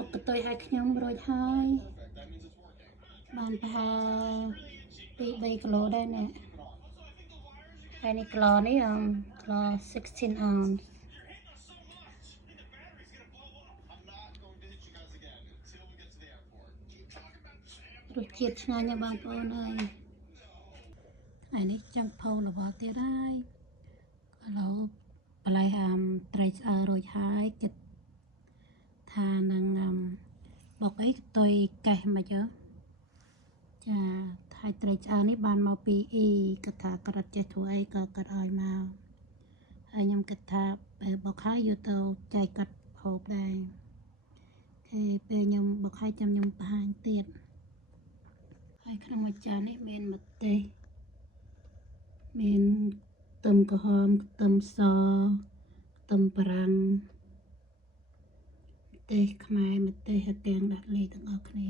បុកកតុយឲ្យខ្ញុំរួចហើយបានប្រហែល2-3 គីឡូដែរនេះហើយនេះក្លនេះក្ល16 ounce រសជាតិឆ្ងាញ់ណាស់បងប្អូនអើយថ្ងៃនេះចាំផុសរបស់ទៀតហើយឥឡូវបន្លែត្រីឆ្អើររួចហើយគិតថានឹងបុកអីកតុយកេះមិនអីចាថៃត្រីឆ្អើរនេះបានមកពីអ៊ីគាត់ថាគាត់ចេះធ្វើអីក៏គាត់ឲ្យមកហើយខ្ញុំគិតថាពេលបុកហើយយកទៅចែកគាត់ហូបដែរគេពេលខ្ញុំបុកហើយចាំខ្ញុំបង្ហាញទៀតហើយក្នុងមួយចាននេះមានម្ទេសមានខ្ទឹមក្រហមខ្ទឹមសខ្ទឹមបារាំងម្ទេសខ្មែរម្ទេសទាំងដាក់លេទាំងអស់គ្នា